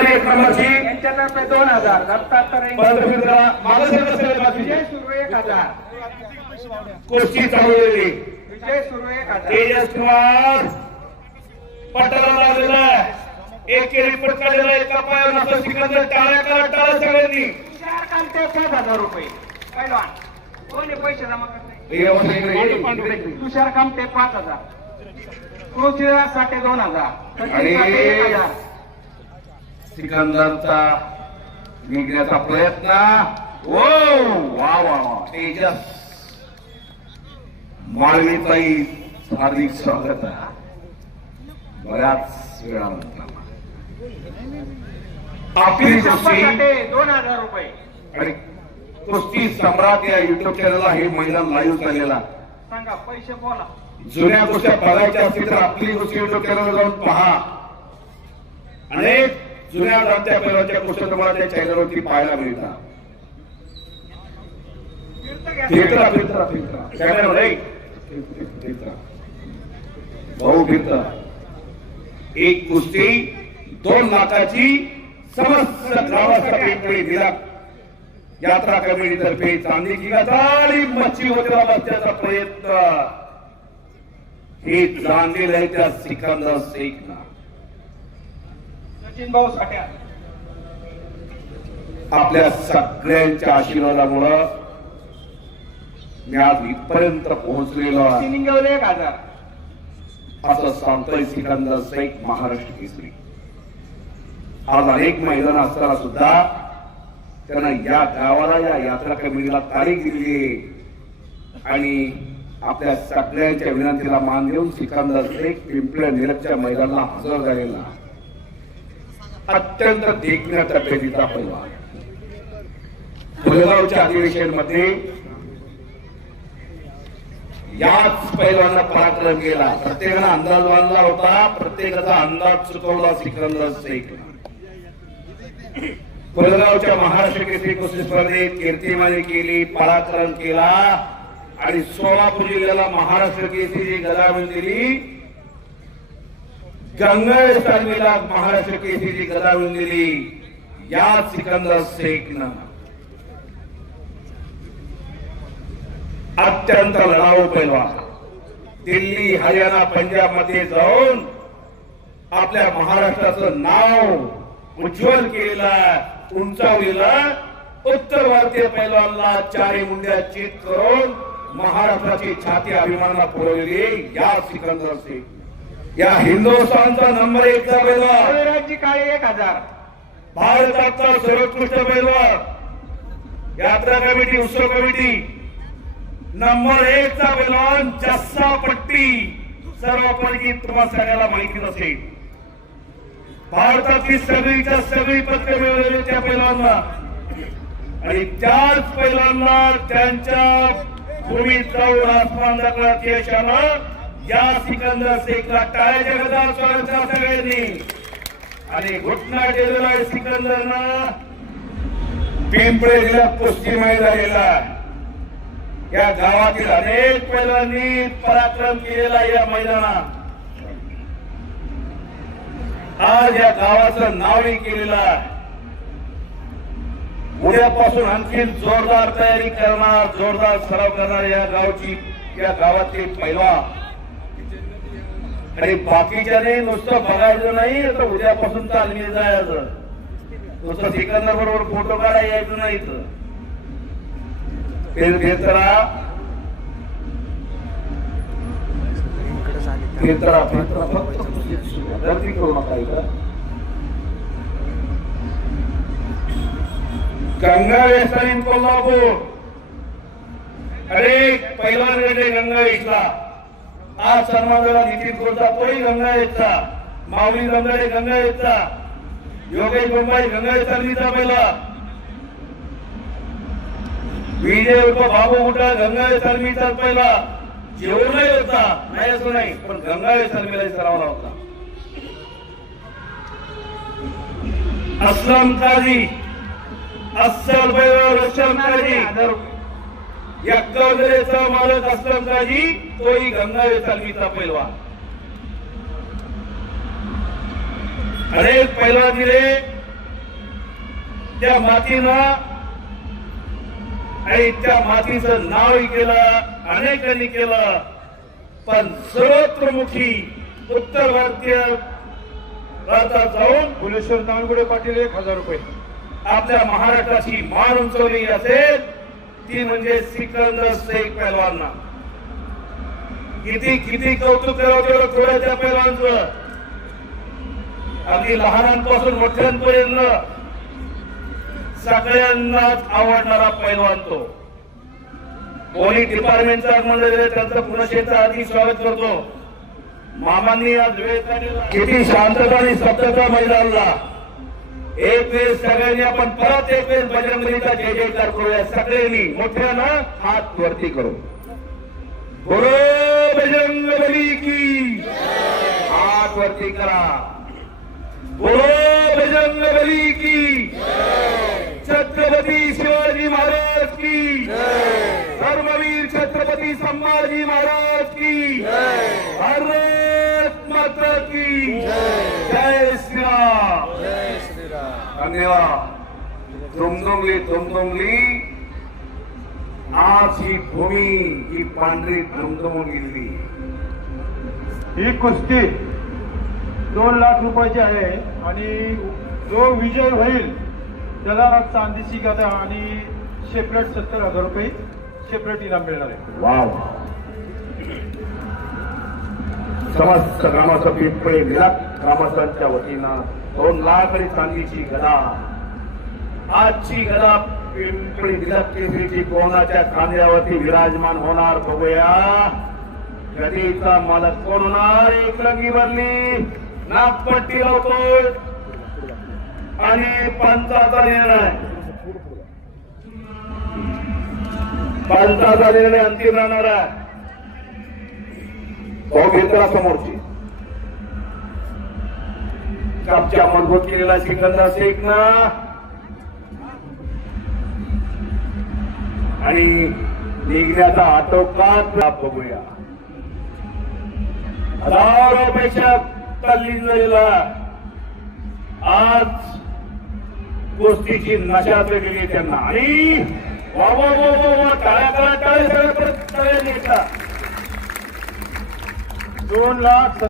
एक नंबरची यांच्यातर्फे दोन हजार. दत्तात्रय परंतु मित्रांनो, मागं सरकलं सगळं बाजूचे. विजय सुरू एक हजार. कुस्ती चालवलेली. विजय सुरू एक हजार. तेजस कुमार पटाला लावलेला आहे. एक केळी पट काढलेला आहे. एका पायावर नसलं सिकंदर टाळ्या करा टाळ्या सगळ्यांनी. चार कांते पाच हजार रुपये. पहिलवान कोणी पैसे जमा करते. तुषार कामते पाच हजार. पृथ्वीराज साठे दोन हजार. आणि- सिकंदरचा निघण्याचा प्रयत्न. ओ वा वा वा. तेजस. हार्दिक स्वागत आहे. बऱ्याच वेळानंतर आपली कुस्ती दोन हजार रुपये. आणि कुस्ती सम्राट या युट्यूब चॅनलला हे मैदान लाईव्ह झालेला सांगा पैसे बोला. जुन्या कुस्त्या बघायच्या असतील तर आपली कुस्ती युट्यूब चॅनलवर जाऊन पहा. अनेक जुन्या जाणत्या पैलवानच्या कुस्त्या तुम्हाला त्या चॅनलवरती पाहायला मिळतात. कॅमेरा भाऊ फिरता एक कुस्ती दोन लाखाची समस्त दिला यात्रा कमिटीतर्फे चांदीची गजाली मच्छी वगैरे बसण्याचा प्रयत्न. हे चांदेल आहे त्या सिकंदर शेखना. सचिन भाऊ साठे आपल्या सगळ्यांच्या आशीर्वादामुळं मी आज इथपर्यंत पोहोचलेलो आहे. निंगवले एक हजार असं सांगतोय सिकंदर शेख महाराष्ट्र केसरी. आज अनेक मैदान असताना सुद्धा त्यांना या गावाला या यात्रा कमिटीला तारीख दिली आहे. आणि आपल्या सगळ्यांच्या विनंतीला मान देऊन सिकंदर शेख पिंपळ्या निरच्या मैदानाला हजर झालेला अत्यंत देखण्या तब्येतीचा परिवार फुलगावच्या अधिवेशनमध्ये याच पैलवाना पराक्रम केला प्रत्येकानं अंदाज बांधला होता प्रत्येकाचा अंदाज चुकवला सिकंदर शेख फुलगावच्या महाराष्ट्र केसरी कुस्ती स्पर्धेत कीर्तिमानी केली पराक्रम केला आणि सोलापूर जिल्ह्याला महाराष्ट्र केसरी गदावून दिली गंगा तालमीला महाराष्ट्र केसरीची गदावून दिली. या सिकंदर शेखनं. अत्यंत लढाऊ पैलवान. दिल्ली हरियाणा पंजाबमध्ये जाऊन आपल्या महाराष्ट्राचं नाव उज्ज्वल केलेलं उंचावलेलं उत्तर भारतीय पैलवानला चारी मुंड्या चित करून महाराष्ट्राची छाती अभिमानाला पुरवलेली या सिकंदर शेख. या हिंदुस्थानचा नंबर एकचा पैलवान बळीराजजी काळे एक हजार. भारताचा सर्वोत्कृष्ट पैलवान यात्रा कमिटी उत्सव कमिटी. नंबर एक चा पैलवान जस्सा पट्टी. सर्वपैकी तुम्हाला सगळ्याला माहिती नसेल. भारताची सगळीच्या सगळी पदकं मिळवलेली त्या पैलवानला. आणि त्याच पैलवानला त्यांच्या भूमीत जाऊन आसमान दाखवण्यात यश आलं. या सिकंदर शेखला टाळ्याच्या गदा स्वागत सगळ्यांनी. आणि घुटना ठेवलेला आहे सिकंदरनं. पिंपळे जिल्हा कुस्ती झालेला या गावातील अनेक पैलवांनी पराक्रम केलेला या मैदानात. आज या गावाचं नावही केलेलं आहे. उद्यापासून आणखी जोरदार तयारी करणार जोरदार सराव करणार या गावची या गावातील पैलवान. आणि बाकीच्याने नुसतं बघायचं नाही तर उद्यापासून तालमी जायचं. नुसतं सिकंदर बरोबर फोटो काढायला यायचं नाही गर्दी करू. नका इथं. गंगा वेस्टाईन कोल्हापूर. अरे पैलवान रेडे गंगा वेशला आज सन्मानाला नितीन कोणता तोही गंगा येतचा माऊली गंगाडे गंगा येतचा योगेश बोंबाई गंगा येता पहिला. विजय उर्फ बाबू उठा गंगा सलमीचा पहिला. जेवणही होता नाही असं नाही पण गंगा सलमीला सरावला होता असलम काजी अस्सल बैल असलम काजी. यक्कवदरेचा मालक असलम काजी तोही गंगा सलमीचा पैलवान. अनेक पैलवान दिले त्या मातीनं आणि त्या मातीचं नावही केलं अनेकांनी केलं पण सर्वत्रमुखी उत्तर भारतीय भारतात जाऊन फुलेश्वर नानगुडे पाटील एक हजार रुपये. आपल्या महाराष्ट्राची मान उंचवली असेल. ती म्हणजे सिकंदर शेख पहलवानना. किती किती कौतुक करावं तेवढं थोडं त्या पैलवानचं अगदी लहानांपासून मोठ्यांपर्यंत सगळ्यांनाच आवडणारा पैलवान तो. पोलीस डिपार्टमेंटचा मंडळ त्यांचं पुनशेचा आधी स्वागत करतो. मामांनी आज वेळ किती शांतता आणि सप्तता मैदानला. एक वेळ सगळ्यांनी आपण परत एक कंपनीचा बजरंगलीचा जय जयकार करूया सगळ्यांनी मोठ्यानं हात वरती करू बोलो बजरंग बली की हात वरती करा. बोलो बजरंग बली की छत्रपती शिवाजी महाराज की धर्मवीर छत्रपती संभाजी महाराज की भारत माता की जय श्रीराम धन्यवाद. दुमदुमली दुमदुमली आज ही भूमी ही पांढरी दुमदुमून गेली ही कुस्ती दोन लाख रुपयाची आहे आणि जो विजय होईल त्याला चांदीची गदा आणि सेपरेट सत्तर हजार रुपये सेपरेट इनाम मिळणार आहे. वाव. समस्त ग्रामस्थ पिंपळे विराट ग्रामस्थांच्या वतीनं दोन लाख आणि चांदीची गदा. आजची गदा पिंपळी विराट केसरीची कोणाच्या खांद्यावरती विराजमान होणार बघूया. गदीचा मालक कोण होणार? एक रंगी भरली नागपट्टी लावतोय आणि पंचाचा निर्णय. पंचाचा निर्णय अंतिम राहणार आहे. तो घेतला समोरची कापच्या मजबूत केलेला सिकंदर शेख ना आणि निघण्याचा आटोकात बघूया हजारो पेक्षा तल्लीन झालेला आज गोष्टीची नशा गेली त्यांना आणि वा वा वा वा टाळ्या टाळ्या टाळ्या दोन लाख